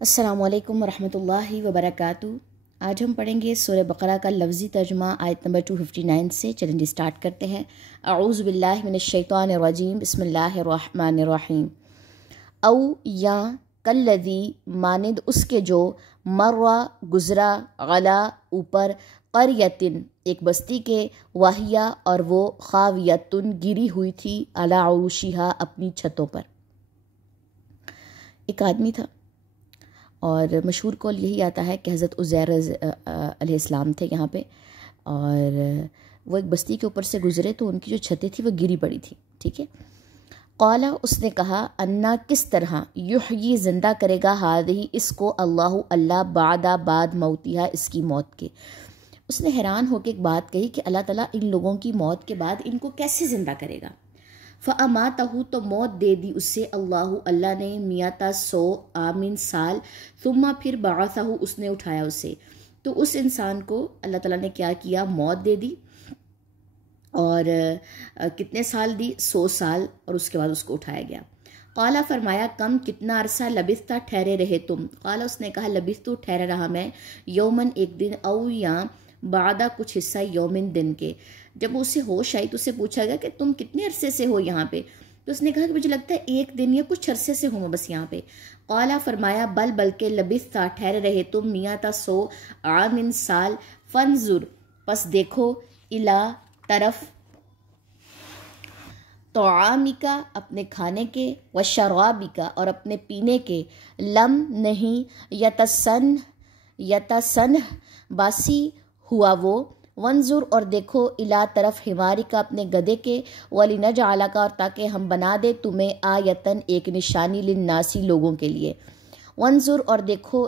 السلام علیکم ورحمۃ اللہ وبرکاتہ۔ آج ہم پڑھیں گے سورہ بقرہ کا لفظی ترجمہ آیت نمبر 259 سے۔ چلیں جی سٹارٹ کرتے ہیں۔ اعوذ باللہ من الشیطان الرجیم، بسم اللہ الرحمن الرحیم۔ او یا کلذی مانند اس کے جو مرہ گزرا علا اوپر قریتن ایک بستی کے واہیا اور وہ خاویتن گری ہوئی تھی علی عروشہا اپنی چھتوں پر۔ ایک آدمی تھا اور مشہور قول یہی آتا ہے کہ حضرت عزیر علیہ السلام تھے یہاں پہ، اور وہ ایک بستی کے اوپر سے گزرے تو ان کی جو چھتیں تھیں وہ گری پڑی تھی، ٹھیک ہے۔ قال اس نے کہا، انا کس طرح یحیی زندہ کرے گا ہذہ اس کو اللہ بعد موتیہا اس کی موت کے۔ اس نے حیران ہو کے ایک بات کہی کہ اللہ تعالیٰ ان لوگوں کی موت کے بعد ان کو کیسے زندہ کرے گا۔ فَأَمَاتَهُ تو موت دے دی اس سے اللہ نے 100 عامٍ سال، ثم پھر بعثہ اس نے اٹھایا اسے۔ تو اس انسان کو اللہ تعالیٰ نے کیا کیا، موت دے دی، اور کتنے سال دی، 100 سال، اور اس کے بعد اس کو اٹھایا گیا۔ قالا فرمایا، کم کتنا عرصہ، لبثتا ٹھہرے رہے تم۔ قالا اس نے کہا، لبثتو ٹھہرا رہا میں، یومن ایک دن، او یا بعدہ کچھ حصہ یومن دن کے۔ جب اسے ہوش آئی تو اسے پوچھا گیا کہ تم کتنے عرصے سے ہو یہاں پہ؟ تو اس نے کہا کہ مجھے لگتا ہے ایک دن یا کچھ عرصے سے ہوں میں بس یہاں پہ۔ قالا فرمایا، بلکہ لبثتا ٹھہرے رہے تم، 100 عامٍ سال، فانظر پس دیکھو، الا طرف، طعامکا اپنے کھانے کے، وشرابکا اور اپنے پینے کے، لم نہیں، یتسن باسی ہوا وہ، وانظر اور دیکھو، الا طرف، حمارکا اپنے گدھے کے، ولنجعلکا اور تاکہ ہم بنا دے تمہیں، آیتن ایک نشانی، للناسی لوگوں کے لیے۔ وانظر اور دیکھو،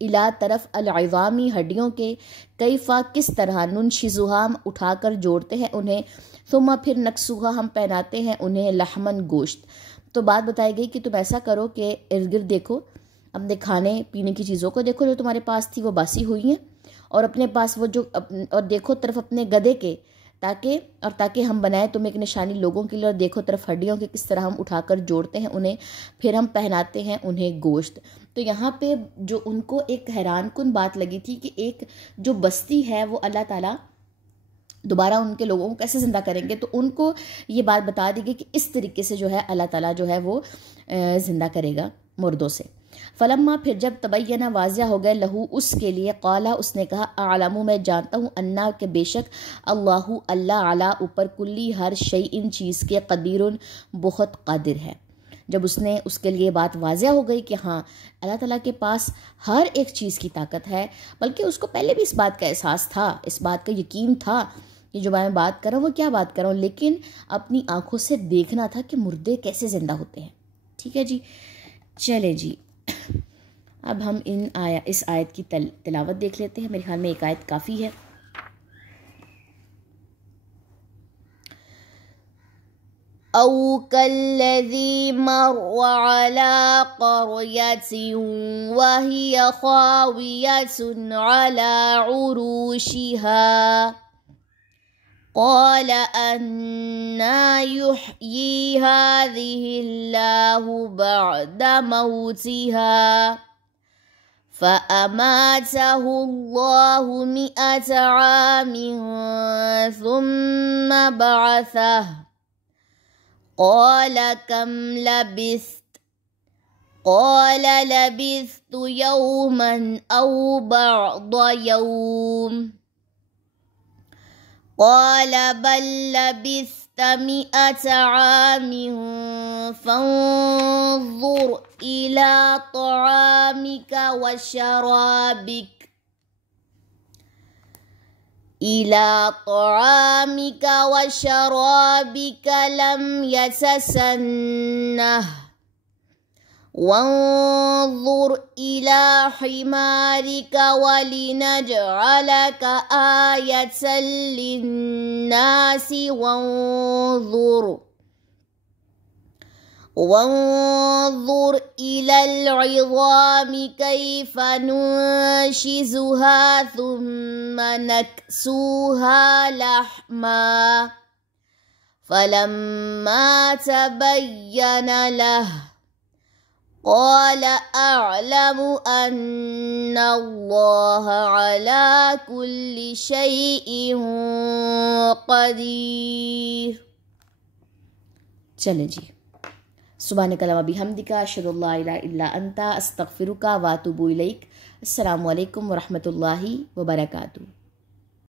الا طرف، العظامی ہڈیوں کے، کیفا کس طرح، ننشزھا ہم اٹھا کر جوڑتے ہیں انہیں، ثم پھر نکسوہا ہم پہناتے ہیں انہیں، لحمن گوشت۔ تو بات بتائی گئی کہ تم ایسا کرو کہ ارد گرد دیکھو، اپنے کھانے پینے کی چیزوں کو دیکھو جو تمہارے پاس تھی وہ باسی ہوئی ہیں، اور اپنے پاس وہ جو اور دیکھو طرف اپنے گدھے کے، تاکہ ہم بنائیں تم ایک نشانی لوگوں کے لیے، اور دیکھو طرف ہڈیوں کے، کس طرح ہم اٹھا کر جوڑتے ہیں انہیں، پھر ہم پہناتے ہیں انہیں گوشت۔ تو یہاں پہ جو ان کو ایک حیران کن بات لگی تھی کہ ایک جو بستی ہے وہ اللہ تعالیٰ دوبارہ ان کے لوگوں کو کیسے زندہ کریں گے، تو ان کو یہ بات بتا دی گئی کہ اس طریقے سے جو ہے اللہ تعالیٰ جو ہے وہ زندہ کرے گا مردوں سے۔ فلما پھر جب تبینہ واضح ہو گئے، لہو اس کے لیے، قالا اس نے کہا، اعلم میں جانتا ہوں، انا کہ بے شک، اللہ علی اوپر، کلی ہر شیء ان چیز کے، قدیر بہت قادر ہے۔ جب اس کے لیے بات واضح ہو گئی کہ ہاں اللہ تعالیٰ کے پاس ہر ایک چیز کی طاقت ہے، بلکہ اس کو پہلے بھی اس بات کا احساس تھا، اس بات کا یقین تھا کہ جو میں بات کر رہا ہوں وہ کیا بات کر رہا ہوں، لیکن اپنی آنکھوں سے دیکھنا تھا کہ مردے کیسے زندہ ہوتے ہیں۔ ٹھیک ہے جی، چلے جی، اب ہم اس آیت کی تلاوت دیکھ لیتے ہیں۔ میرے خیال میں ایک آیت کافی ہے۔ او کالذی مر علی قریۃ وہی خاویۃ علی عروشہا قال انا یحیی ہذہ اللہ بعد موتہا فأماته الله 100 عام ثم بعثه قال كم لبثت قال لبثت يوما أو بعض يوم قال بل لبثت 100 عام فانظر إلى طعامك وشرابك لم يتسنه وانظر إلى حمارك ولنجعلك آية للناس وانظر إلى العظام كيف ننشزها ثم نكسوها لحما فلما تبين له قال اعلم ان اللہ علی کل شیء قدیر۔ چلیں جی، سبحانک اللہم بحمدک، اشہد ان لا الہ الا انت، استغفرک و اتوب الیک۔ السلام علیکم ورحمۃ اللہ وبرکاتہ۔